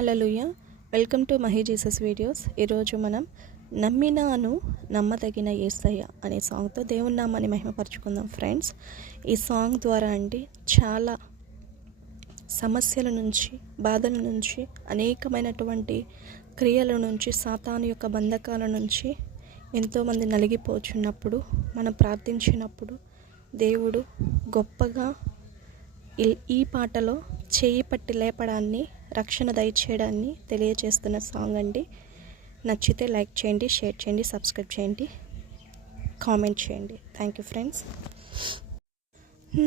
Hallelujah. Welcome to Mahi Jesus videos. ఈరోజు మనం నమ్మినాను నమ్మదగిన యేసయ్య అనే సాంగ్తో దేవుని నామాన్ని మహిమపరచుకుందాం ఫ్రెండ్స్. ఈ సాంగ్ ద్వారా చాలా సమస్యల నుంచి, బాధల నుంచి, అనేకమైనటువంటి క్రియల నుంచి, సాతాను యొక్క బంధకాల నుంచి ఎంతోమంది నలిగిపోచున్నప్పుడు మనం ప్రార్థించినప్పుడు దేవుడు గొప్పగా ఈ పాటలో చేయి పట్టి లేపడాన్ని, రక్షణ దయచేయడాన్ని తెలియజేస్తున్న సాంగ్ అండి. నచ్చితే లైక్ చేయండి, షేర్ చేయండి, సబ్స్క్రైబ్ చేయండి, కామెంట్ చేయండి. Thank you friends.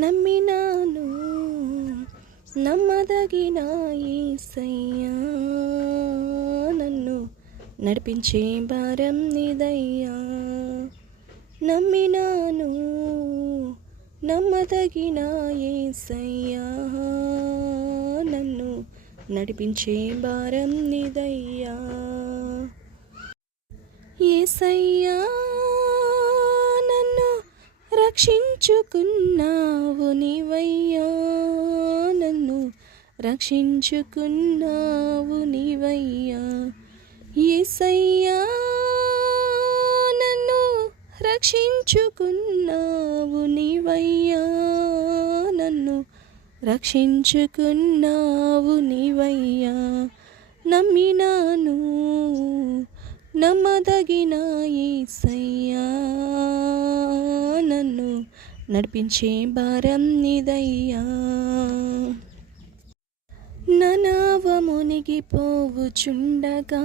నమ్మినాను నమ్మదగిన యేసయ్యా, నన్ను నడిపించే భారం నీదయ్యా. నమ్మినాను నమ్మదగిన యేసయ్యా, నన్ను నడిపించే భారం నీదయ్యా. యేసయ్యా, నన్ను రక్షించుకున్నావు నీవయ్యా, నన్ను రక్షించుకున్నావు నీవయ్యా. యేసయ్యా, నన్ను రక్షించుకున్నావు నీవయ్యా, నన్ను రక్షించుకున్నావు నీవయ్యా. నమ్మినాను నమ్మదగిన యేసయ్యా, నన్ను నడిపించే భారం నీదయ్యా. నా నావ మునిగిపోవుచుండగా,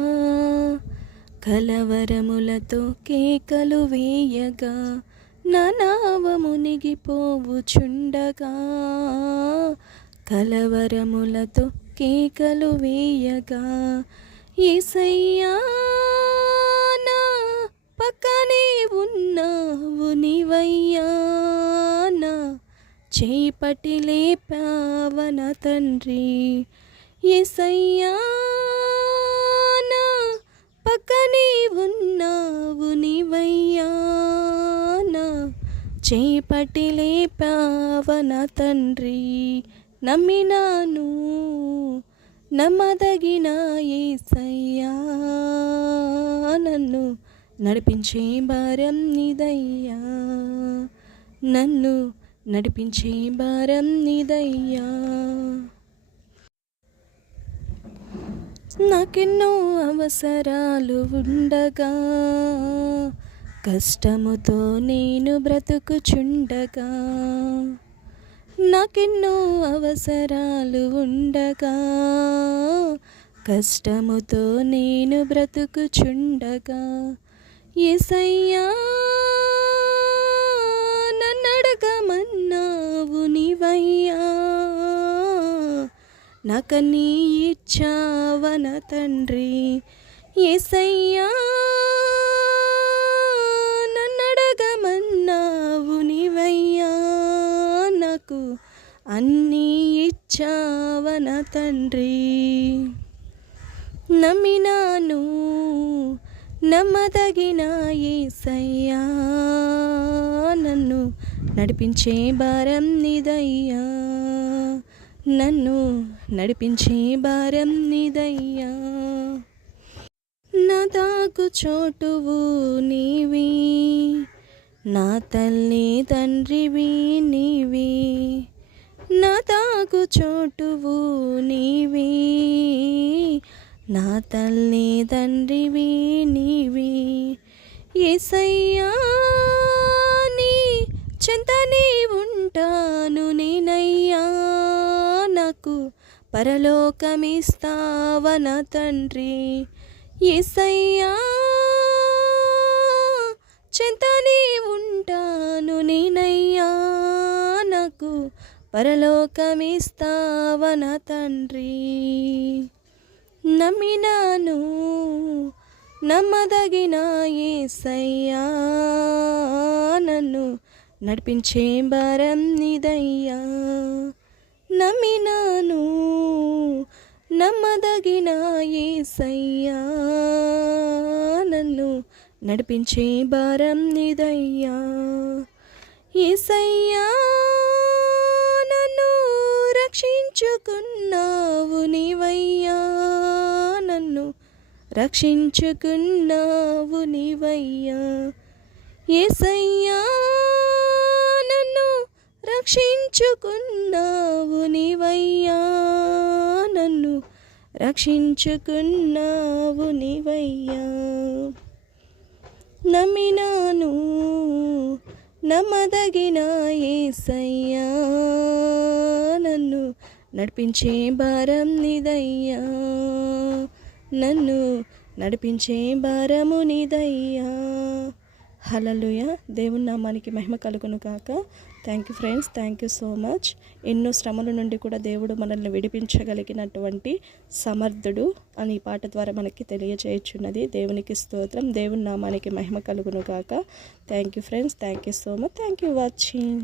కలవరములతో కేకలు వేయగా, నా నావ మునిగిపోవుచుండగా, కలవరములతో కేకలు వేయగా, యేసయ్యా నా పక్కనే ఉన్నావు నీవయ్యా, నా చేయి పట్టి లేపావు నా తండ్రి. యేసయ్యా నా పక్కనే ఉన్నావు నీవయ్యా, నా చేయి పట్టి లేపావు నా తండ్రి. నమ్మినాను నమ్మదగిన యేసయ్యా, నన్ను నడిపించే భారం నీదయ్యా, నన్ను నడిపించే భారం నీదయ్యా. నాకెన్నో అవసరాలు ఉండగా, కష్టముతో నేను బ్రతుకుచుండగా, నాకెన్నో అవసరాలు ఉండగా, కష్టముతో నేను బ్రతుకుచుండగా, యేసయ్యా నన్నడగమన్నావు నీవయ్యా, నాకన్నీ ఇచ్చావ నా తండ్రి. యేసయ్యా నన్నడగమన్నావు నీవయ్యా, నాకు అన్నీ ఇచ్చావ నా తండ్రి. నమ్మినాను నమ్మదగిన యేసయ్యా, నన్ను నడిపించే భారం నీదయ్యా, నన్ను నడిపించే భారం నీదయ్యా. నా దాగు చోటువు నీవి, నా తల్లి తండ్రివి నీవి, నా దాగు చోటువు నీవి, నా తల్లి తండ్రివి నీవి. యేసయ్యా నీ చెంతనే ఉంటాను నేనయ్యా, నాకు పరలోకమిస్తావ నా తండ్రి. యేసయ్యా చెంతనే ఉంటాను నేనయ్యా, నాకు పరలోకమిస్తావ నా తండ్రి. నమ్మినాను నమ్మదగిన యేసయ్యా, నన్ను నడిపించే భారం నీదయ్యా. నమ్మినాను నమ్మదగిన యేసయ్యా, నన్ను నడిపించే భారం నీదయ్యా. యేసయ్యా నన్ను రక్షించుకున్నావు నీవయ్యా, రక్షించుకున్నావు నీవయ్యా. యేసయ్యా నన్ను రక్షించుకున్నావు నీవయ్యా, నన్ను రక్షించుకున్నావు నీవయ్యా. నమ్మినాను నమ్మదగిన యేసయ్యా, నన్ను నడిపించే భారం నీదయ్యా, నన్ను నడిపించే భారము నీదయ్యా. హల్లెలూయా. దేవుని నామానికి మహిమ కలుగును కాక. Thank you friends, thank you so much. ఎన్నో శ్రమల నుండి కూడా దేవుడు మనల్ని విడిపించగలిగినటువంటి సమర్థుడు అని ఈ పాట ద్వారా మనకి తెలియజేయుచున్నది. దేవునికి స్తోత్రం. దేవుని నామానికి మహిమ కలుగును కాక. Thank you friends, thank you so much. Thank you watching.